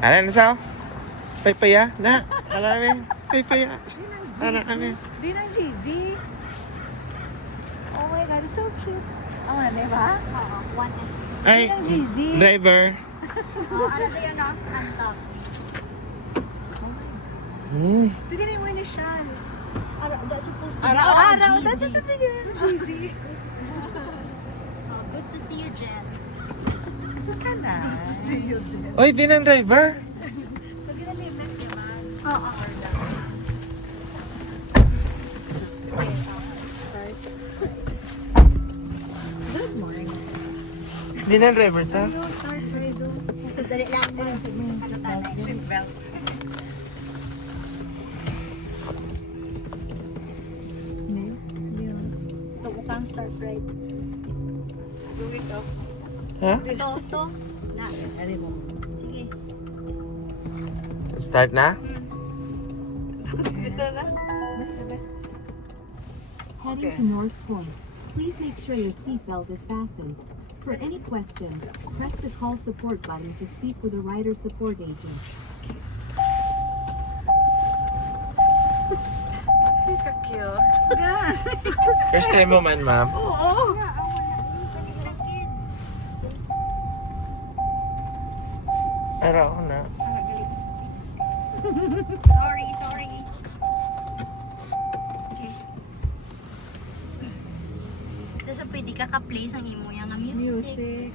Ano na sao? Paypaya na. Alami. Paypaya. Para kami. Di na cheesy. Oh my God, it's so cute. Oh, di ba? Oo, one is... Ay, Ang cheesy. driver. Oh, ano to yun, no? Ang top. Tignan mo yung initial. That's supposed to be Araw, our araw. GZ. That's what the figure. Cheesy. Oh, good to see you, Jen. Ka na. See you, Jen. Oy, di ng driver. So, ginalipat niya ba? Oo. Good morning. Di ng driver ta. Start, Fredo. Ito, dali lang mo. Ano tayo? Seatbelt. Ito, mukhang start right. Do it up. Ha? Ito. Na. Ano mo? Sige. Start na? Dito na. Heading to North Point. Please make sure your seatbelt is fastened. For any questions, press the call support button to speak with a rider support agent. Cute. First time mo man, ma'am. Oo. Pero ako na. Sorry. Okay. Tapos pwede ka ka-play sa imo yung music. Music.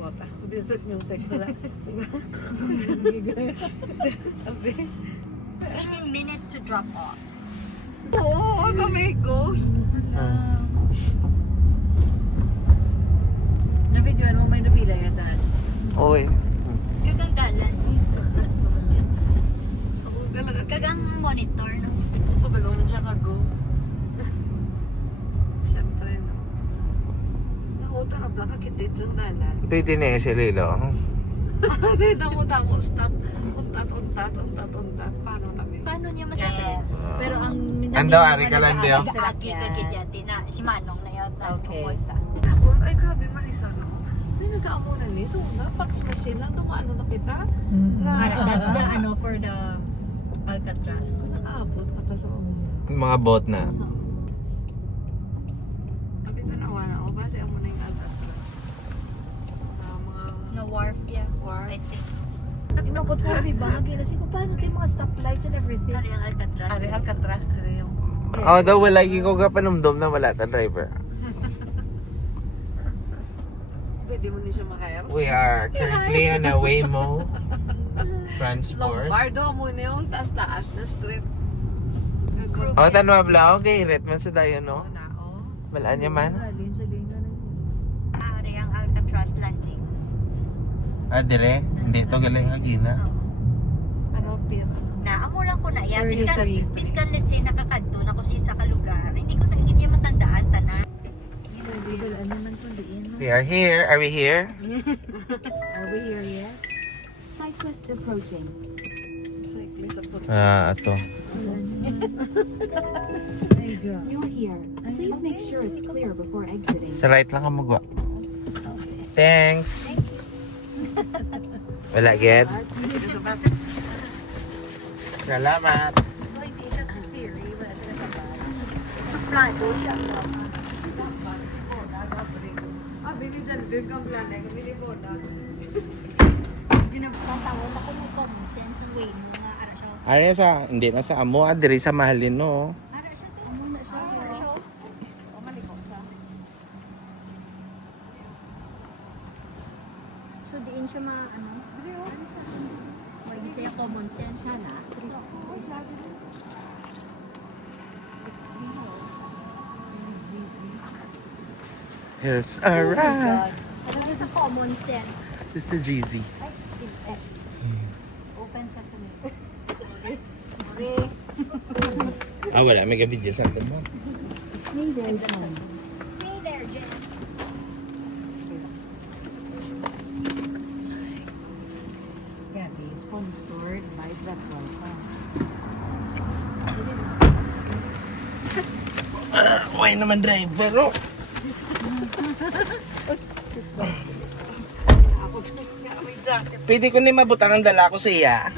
Bota. Music pala. 18 minutes to drop off. Oo, kami ghost. Na-video mo may nabila yan dahil. Oy. Kagang dalan. Kagang monitor, no? Pabagaw na siya ka-go. Siyempre, no? Nakota na baka kitit yung dalan. Pwede na yung sililo. Kasi damo-damo, stop. Untat. Paano kami? Paano niya matasaya? Pero ang Ando, ari ka lang diyo. Sa laki kagidyati na si Manong na yun. Okay. Pumunta. Ako, ay grabe Marisa, no? May nagkaamunan nito. Na fax machine lang, tumaano na kita. That's the for the Alcatraz. Aabot pa ta sa Mga boat na. Sabi sa nawa na, o ba siya mo na yung Alcatraz? Mga... No wharf, yeah. Wharf. I think. Inakot ko kami bahagi na siya. Paano ito yung mga stoplights and everything? Ari ang Alcatraz. Ari, Alcatraz na yung... Oh, daw wala ko ka panumdum na wala ta driver. Pwede mo niya siya makaya. We are currently on a Waymo transport. Lombardo mo na yung taas-taas na street. Oh, tanwa bla okay, ret man sa dayo no. Na, oh. Wala niya man. Halin sa linga na yun. Ari ang Alcatraz landing. Ah, dire. Hindi to galing agina. Ano, pier? Naamo lang ko na. Yeah, 33. piskan let's say nakakadto na ko sa kalugar. Hindi ko na hindi matandaan tanan. Ano naman kung diin? We are here. Are we here? Are we here yet? Cyclist approaching. Cyclist ako. Ato. Ay, God. You're here. Please make sure it's clear before exiting. Sa right lang ka magwa. Thanks. Wala, get? Salamat. So, hindi siya si Siri. Wala siya sa Plano siya. bili dyan. Doon kang plano. Bili mo na. Ginapatawa na ko mo pa sense way nga ara siya. Ari sa, hindi na sa amo, diri sa mahalin no. Ara siya to. Amo na siya. Ara siya. O, malikot siya. So diin siya Hindi siya common sense siya na. Here's alright. Ano siya common sense? This is the GZ. Open sesame. Ah, wala. May video sa atin mo. Stay very calm. Hey there, Jen. Yeah, sponsored by Jetwell. Why naman driver, no? Ako May jacket. Pwede ko na mabutang ang dala ko sa iya.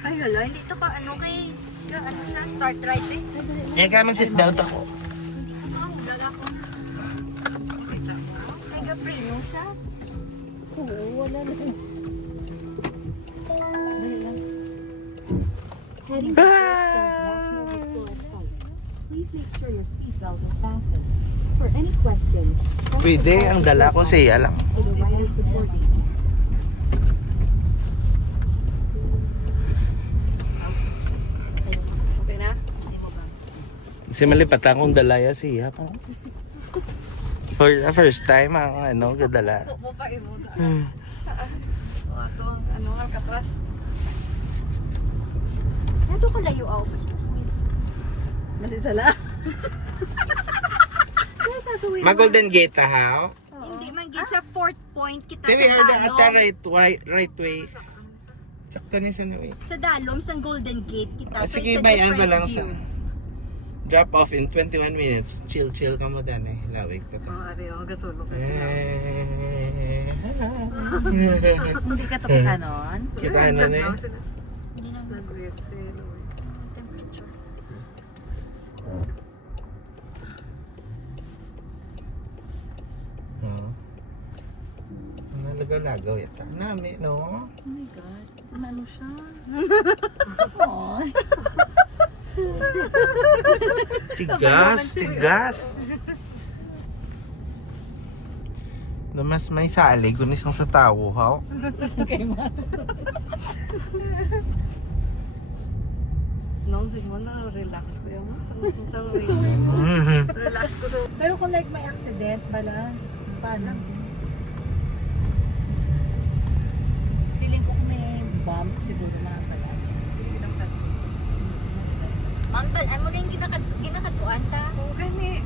Ay, hala, hindi to ka, ano kay, ano na, start right eh. Kaya ka man sit down ako. Ang dala ko na. Nag-preno siya. Heading to National Historic Site. Please make sure your seatbelt is fastened. For any questions, press the Pwede, call ang dala ko support sa iya lang. button for the rider support agent. Okay na? Hindi mo ba? Kasi malipatan kong dalaya siya pa. For the first time, ang ano, gadala. Mo pa imuta. Hmm. O ato ang ano, Alcatraz. Ito ko layo ako. Masisala. Mag-Golden Gate ha? Hindi man gid sa fourth point kita Kasi we sa are the, at the Dalom. right way. Sakto ni sa way. Sa Dalom, sa Golden Gate kita. So, Sige, it's a bayan ba different lang sa... view. Drop off in 21 minutes. Chill ka mo dan eh. Lawig pa to. Ariyo, gasulok Hindi ka tapos nun? Kita ano na eh. Hindi na nag-rip sila. Temperature. Nalagaw-lagaw yata. Nami, no? Oh my God. Ano siya? Tigas. Na mas may salig, kunis kang sa tao, ha? Nung sigmo na relax ko yung relax ko sa Pero kung like may accident, bala, paano? Feeling ko kung may bump, siguro makakala. Ma'am, ano na yung ginakatuan ta? Oo, gani.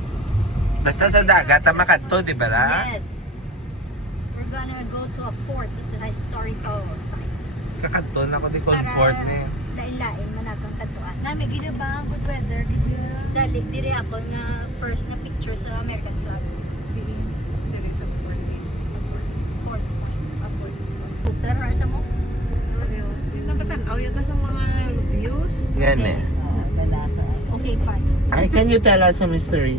Basta sa dagat, makadto, di ba la? Yes. We're gonna go to a fort. It's a historical site. Kakadto na ko di comfort na yun. lain-lain manatong katuan. Nami, gina ba? Good weather, gina. Dali, diri ako na first na picture sa American flag. Diri sa fort is. Fort point. Sa fort point. Pero siya mo? Napatanaw yun sa mga views. Yan eh. Lalasa. Okay, fine. Ay, can you tell us a mystery?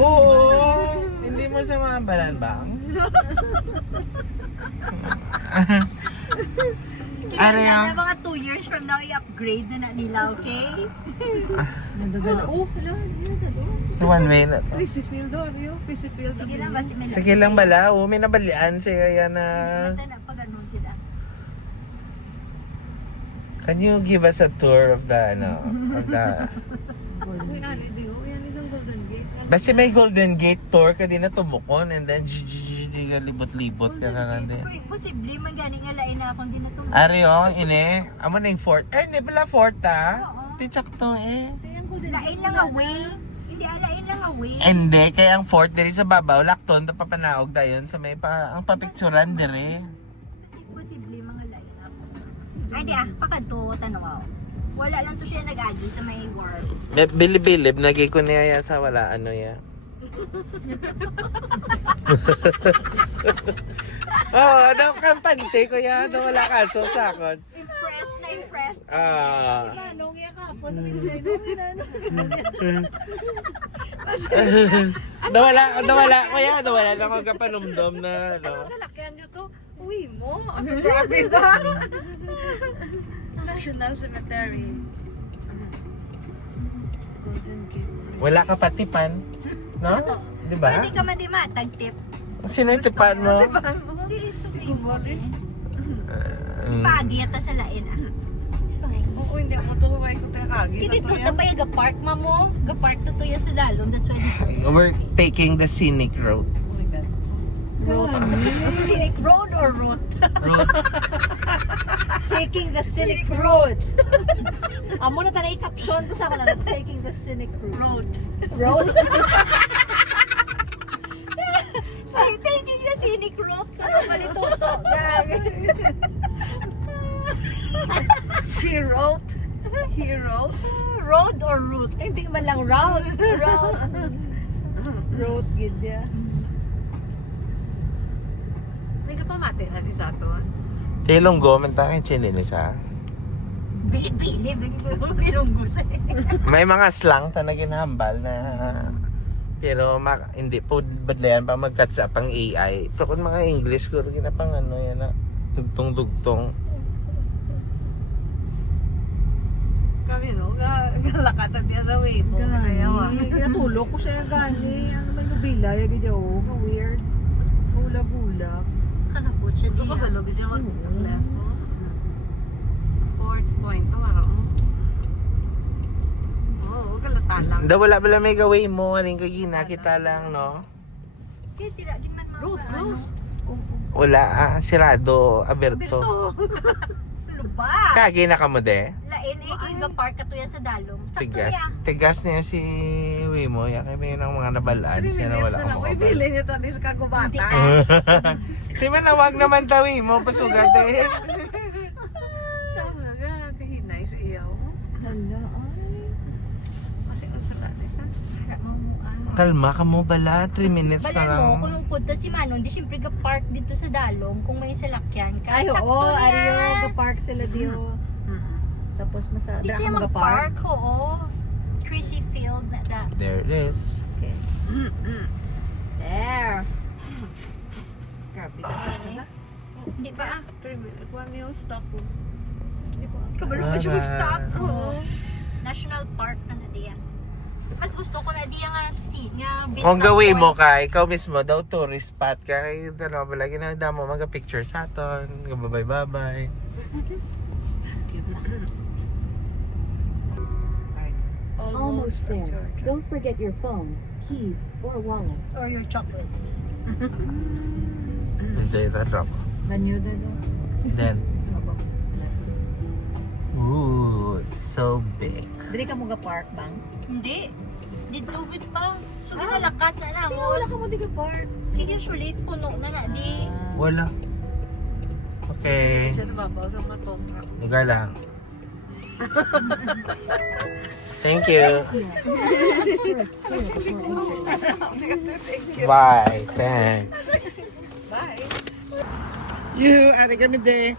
Oo! Hindi mo sa mga balanbang? Kailangan na mga 2 years from now i-upgrade na nila, okay? Nandadala. Oh, hala. One way na to. Sige lang, basi may Sige lang bala, may nabalian siya yan na... Mata na pag ganun sila. Can you give us a tour of the, ano, of the... Basta may Golden Gate tour ka din na tumukon and then libot-libot ka na lang din. Posible man gani nga lain na akong din na tumulong. Ari oh, ine. Amo na yung fort. Eh, hindi pala fort ah. Tichak to eh. Lain lang away. Hindi, lain lang away. Hindi, kaya ang fort diri sa babaw, lakton, papanaog dayon sa may pa, ang papicturan diri. Kasi posible mga lain ako. Ay di pakadto tanaw. Wala lang to siya nag-agi sa may war. Bilib-bilib, nagay ko niya sa wala, ano ya. Ano kampante ko ya, wala kaso sa akon. Impressed na impressed. Manong iya ka po. Nawala na ako kapanumdom na, ano. Salakyan nyo to. Uy mo. Grabe ba? National Cemetery. Golden Gate. Wala ka patipan, no? Di ba? Pwede ka man di matagtip. Sino yung tipan mo? Dili to Pagi ata sa lain ah. Oo, hindi ako tuway ko tayo kagi. Hindi to na pa yung ga-park mo. Ga-park to to yung sa dalong. That's why We're taking the scenic road. Scenic road or road? Taking the scenic road. Amo na tanay caption ko sa ako na taking the scenic road. Road? Say, taking the scenic road. Ano palito to? She wrote. or route? Hindi man lang route. Route, gid ya. May kapamati na di sa aton. Tilonggo, mentakin chinilis ha. Bili-bili, bilunggo sa May mga slang ta na ginahambal na pero hindi po badlayan pa mag-catch up ang AI. Pero kung mga English ko ginapang ano yan na dugtong-dugtong. Kami no, galakatan diya sa way mo. Gani, kinatulog ko siya gani. Ano may nubila, yung gidyo, weird. Bula-bula. Kanapot siya Ito diya. ka balog siya mag-left mo. 4th point. Tawara ko. Oo, galata lang. Da wala bala may gawin mo, aling kagina kita lang no. Kaya tira, gin man mga Route, close. Wala sirado aberto. Lupa. Kagi na kamo de. Lain eh, yung park katuya sa dalom. Sakto Tigas. ya. Tigas niya si Wimo. Yan kami ng mga nabalaan. 3 Siya na wala minutes na lang. Uy, akong bili niyo to ni sa kagubata. Di man nawag naman tawi mo. Pasugat eh. Tama nga, kahinay sa iyaw. Hala, ay. Kasi kung sa lahat sa harap mo mo ano. Kalma ka mo bala. 3 minutes na Balan lang. mo, kung punta si Manon, di syempre ka-park dito sa dalom kung may salakyan ka. Ay, Sakto oo, ya. ariyo, ga-park sila diyo. Tapos Dito dra ka yung mag-park. mag-park, oo. Chrissy Field na da. There it is. Okay. There. Grabe ka na sila. Hindi pa ah. 3 minutes. One yung stop po. Kabalo ka siya mag-stop. Oo. National Park na diya. Mas gusto ko na diya nga nga business. Kung gawin mo ka, ikaw mismo daw tourist spot ka. Kaya ano, balagi na damo mag-picture sa aton. Babay-babay. Almost there. Don't forget your phone, keys, or wallet. Or your chocolates. Enjoy the drop. Banyo na no. Then, ooh, it's so big. Dili ka mo ga-park bang? Hindi. Dito wit pa. So ginalakat na lang. Kaya wala ka mo di ga-park. Kaya usually puno na na di. Wala. Okay. Siya sa babaw sa matong truck. Lugar lang. Thank you. Here, make sure it's clear before entering. Bye. Thanks. Bye. You, ari kami de.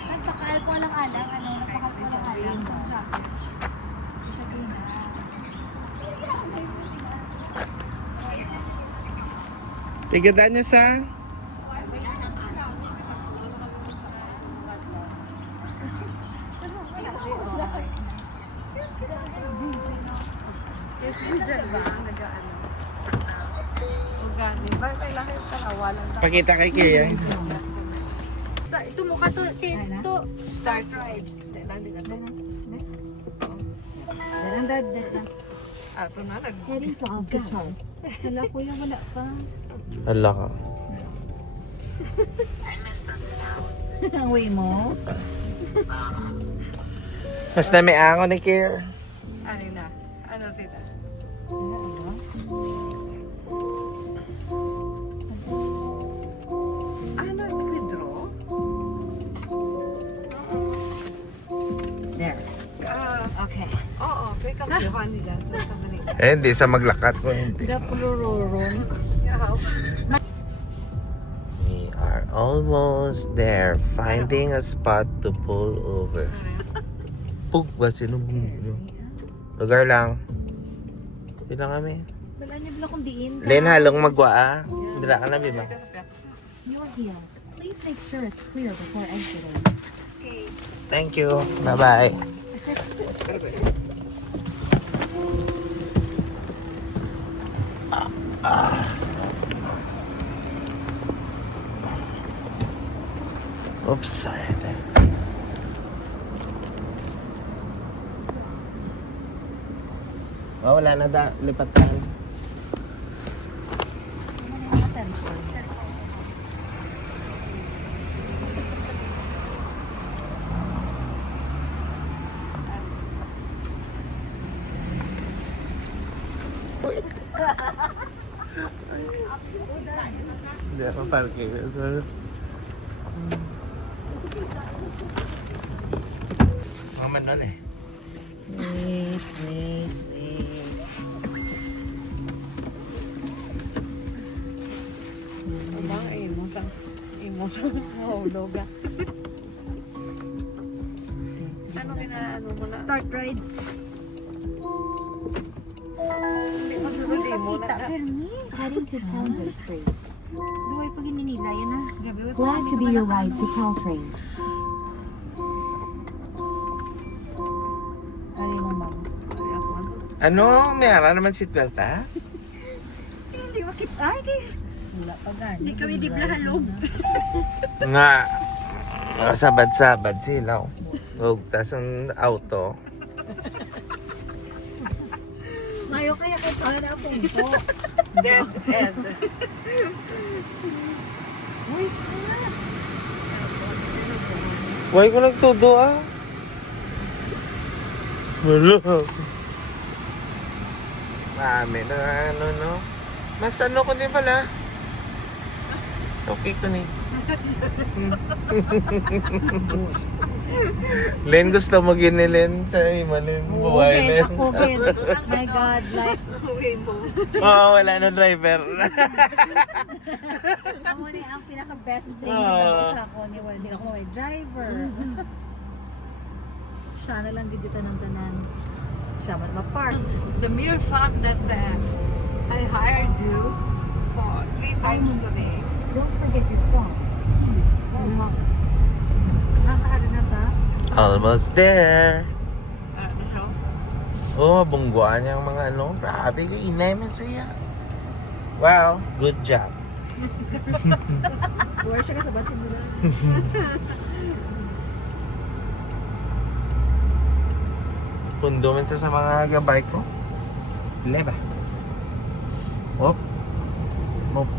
Nagpakaal ko ng alang. Ano? Nagpakaal ko ng alang. Tigandaan niyo sa... Kasi dyan ba, nag-ano? Organic. Ba, kailangan yung talawa lang. Pakita kay Kia. Ito mo ka to. Ito. Start ride. Hindi lang din natin. Dalan. Ato na, Heading to off the charts. Hala kuya, wala pa. Hala ka. Ang way mo. Mas na may ango ni Kia. Ano na? Ano tita? Ano, withdraw? There. Okay. Oo, kay kampihan nila. Sa Manila. Eh, hindi sa maglakat ko. Hindi. Da puluroron. Yaw. We are almost there. Finding a spot to pull over. Pug ba? Sinubong mo? Lugar lang. Hindi lang kami. Wala niya bila kung diin. Len, halong magwa ah. Dila ka na, Biba. You're here. Please make sure it's clear before exiting. Thank you. Bye-bye. Oops, sorry. Oh, wala na lipatan. Mga sensor. Hindi ako parking. Mga manol eh. Wait, wait, wait. Abang, imosang mahuluga. Ano ginaano mo na? Start ride. Hindi masunod mo na. Heading to Townsend Street. Duway pag ininila, yan na. Glad to be your ride to Caltrain. Ari mo, ma'am. Ano? May ara naman seatbelt ha? Hindi makit. Ay, wala pa gani. Hindi kami di blahalog. Nga. Sabad-sabad sila. Huwag tas ang auto. Ngayon kaya kayo pa na po. Dead end. Why ko nagtudo ah? Wala. Mami na ano no? Mas ano ko din pala. So okay ko ni. Len gusto mo ginilin sa Imalin. Buhay na yun. Ako, Ben. Oh my God, like, Oo, wala na driver. ako na ang pinaka-best thing Ah. sa ako ni Wala. Hindi ako may driver. Siya na lang dito ng tanan. Siya man ma-park. The mere fact that I hired you for 3 times today. Don't forget your phone. Please, unlock it. Nakakaano na ba? Almost there. Ano siya? Oh, bungguan niya ang mga ano. Grabe, inay man siya. Wow, good job. Where siya ka sa batid nila? Pundo man siya sa mga gabay ko. Leba. Op. Op.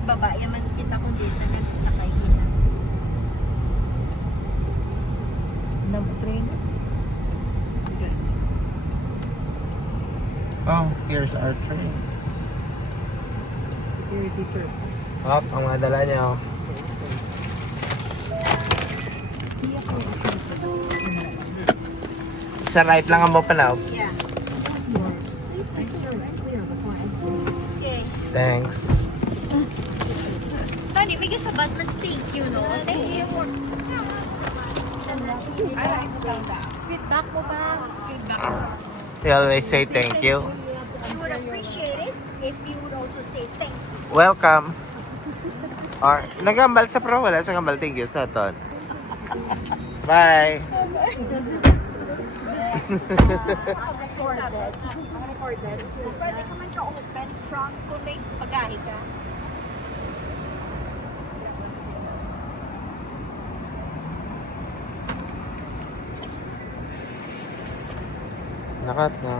Babae man kita ko dito nagsakay kita. Nag-train? Oh, here's our train. Security purpose. Op, ang mga dala niya oh. Sa right lang ang mapanaw. Yeah. Please make sure it's clear before exiting. Okay. Thanks. Tani, may kasabat na thank you, no? Thank you for I like that. Feedback mo ba? We always say thank you. You would appreciate it if you would also say thank you. Welcome. Or, nagambal sa pro, wala sa gambal. Thank you sa ton. Bye. Recorded. Recorded. Pwede ka man ka open trunk kung may pagahe ka. Nakat na.